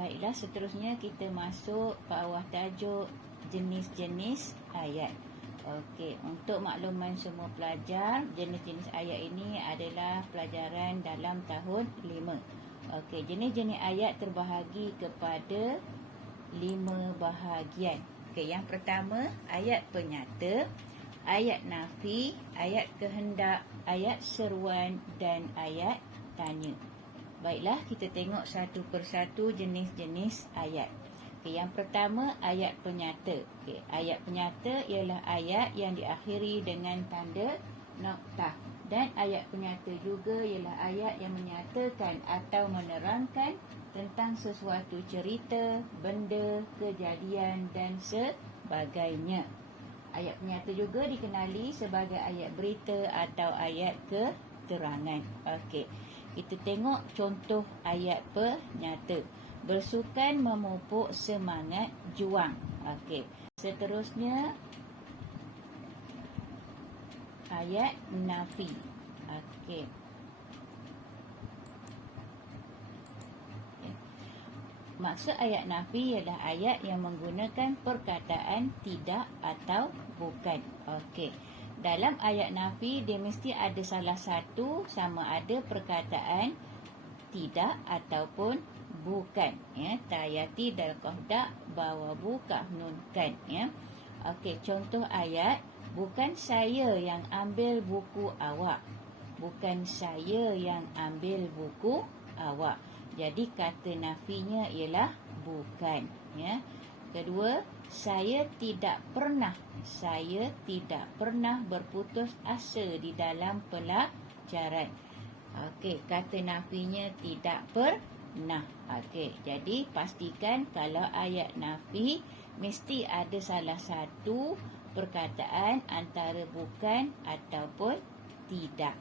Baiklah, seterusnya kita masuk bawah tajuk jenis-jenis ayat. Okey, untuk makluman semua pelajar, jenis-jenis ayat ini adalah pelajaran dalam tahun 5. Okey, jenis-jenis ayat terbahagi kepada 5 bahagian. Okey, yang pertama, ayat penyata, ayat nafi, ayat kehendak, ayat seruan dan ayat tanya. Baiklah, kita tengok satu persatu jenis-jenis ayat. Okey, yang pertama, ayat penyata. Okey, ayat penyata ialah ayat yang diakhiri dengan tanda noktah. Dan ayat penyata juga ialah ayat yang menyatakan atau menerangkan tentang sesuatu cerita, benda, kejadian dan sebagainya. Ayat penyata juga dikenali sebagai ayat berita atau ayat keterangan. Okey, kita tengok contoh ayat penyata. Bersukan memupuk semangat juang. Okey, seterusnya ayat nafi. Okey. Maksud ayat nafi ialah ayat yang menggunakan perkataan tidak atau bukan. Okey. Dalam ayat nafi, dia mesti ada salah satu sama ada perkataan tidak ataupun bukan. Ya, tayati dal qahda bawa buka nunkan. Ya. Okey, contoh ayat, bukan saya yang ambil buku awak. Bukan saya yang ambil buku awak. Jadi kata nafinya ialah bukan. Ya. Kedua, saya tidak pernah berputus asa di dalam pelajaran. Okey, kata nafinya tidak pernah. Okey, jadi pastikan kalau ayat nafi mesti ada salah satu perkataan antara bukan ataupun tidak.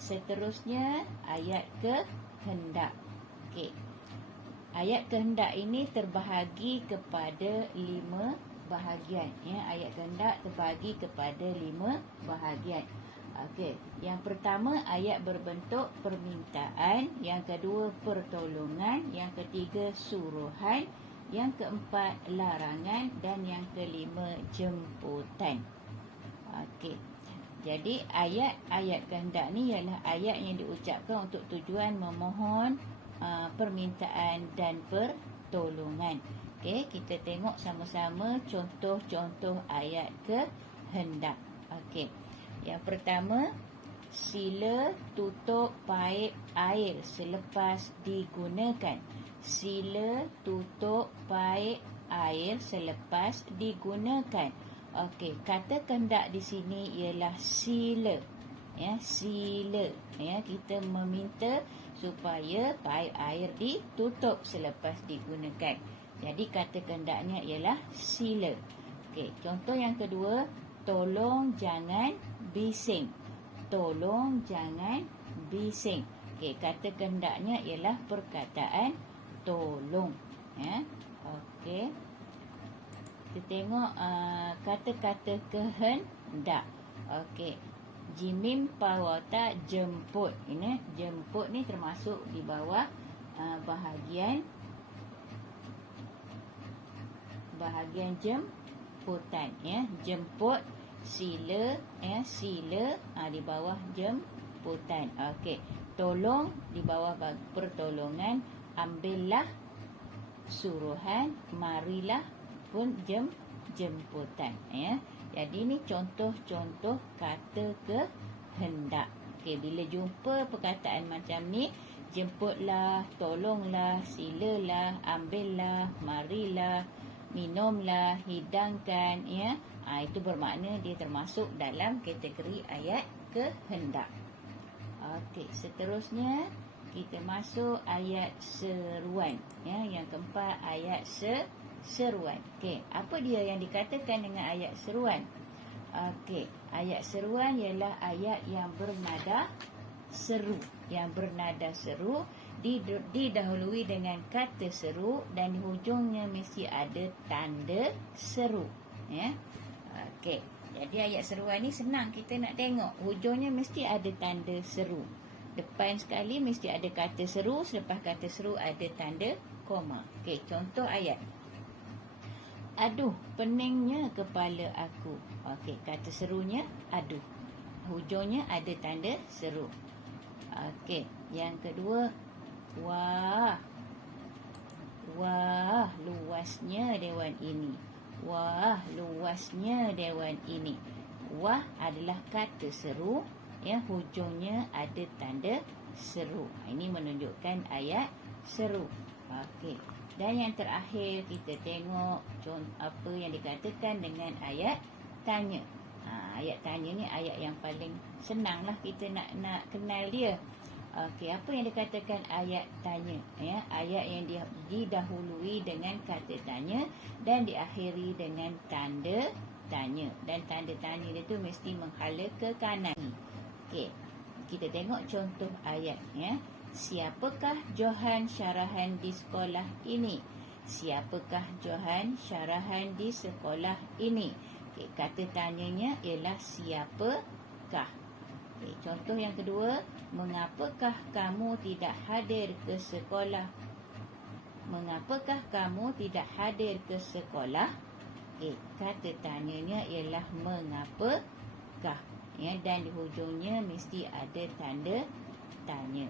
Seterusnya ayat kehendak. Okey. Ayat kehendak ini terbahagi kepada 5 bahagian. Ya, ayat kehendak terbahagi kepada 5 bahagian. Okey, yang pertama ayat berbentuk permintaan, yang kedua pertolongan, yang ketiga suruhan, yang keempat larangan dan yang kelima jemputan. Okey. Jadi ayat kehendak ni ialah ayat yang diucapkan untuk tujuan memohon permintaan dan pertolongan. Okey, kita tengok sama-sama contoh-contoh ayat kehendak. Okey. Yang pertama, sila tutup paip air selepas digunakan. Sila tutup paip air selepas digunakan. Okey, kata kehendak di sini ialah sila. Ya, sila. Ya, kita meminta supaya paip air ditutup selepas digunakan. Jadi kata kehendaknya ialah sila. Okey, contoh yang kedua, tolong jangan bising. Tolong jangan bising. Okey, kata kehendaknya ialah perkataan tolong. Ya. Okey. Kita tengok kata-kata kehendak. Okey. Jimim pawata jemput. Ini jemput ni termasuk di bawah bahagian jemputan. Ya, jemput, sila, ya, sila di bawah jemputan. Okey, tolong di bawah pertolongan, ambillah suruhan, marilah pun jemputan. Ya, jadi ni contoh-contoh kata kehendak. Okey, bila jumpa perkataan macam ni, jemputlah, tolonglah, silalah, ambillah, marilah, minumlah, hidangkan, ya. Itu bermakna dia termasuk dalam kategori ayat kehendak. Okey, seterusnya kita masuk ayat seruan. Ya, yang keempat ayat seruan. Okey, apa dia yang dikatakan dengan ayat seruan? Okey, ayat seruan ialah ayat yang bernada seru. Yang bernada seru didahului dengan kata seru dan di hujungnya mesti ada tanda seru. Ya. Okey, jadi ayat seruan ni senang kita nak tengok. Hujungnya mesti ada tanda seru. depan sekali mesti ada kata seru, selepas kata seru ada tanda koma. Okey, contoh ayat. Aduh, peningnya kepala aku. Okey, kata serunya aduh. Hujungnya ada tanda seru. Okey, yang kedua, wah. Wah, luasnya dewan ini. Wah, luasnya dewan ini. Wah adalah kata seru, ya, hujungnya ada tanda seru. Ini menunjukkan ayat seru. Okey. Dan yang terakhir kita tengok apa yang dikatakan dengan ayat tanya. Ayat tanya ni ayat yang paling senanglah kita nak kenal dia. Okey, apa yang dikatakan ayat tanya, ya? Ayat yang didahului dengan kata tanya dan diakhiri dengan tanda tanya, dan tanda tanya dia tu mesti menghala ke kanan. Okey, kita tengok contoh ayat, ya. Siapakah Johan Syarahan di sekolah ini? Siapakah Johan Syarahan di sekolah ini? Okey, kata tanyanya ialah siapakah. Okey, contoh yang kedua, mengapakah kamu tidak hadir ke sekolah? Mengapakah kamu tidak hadir ke sekolah? Okey, kata tanyanya ialah mengapakah, ya, dan di hujungnya mesti ada tanda tanya.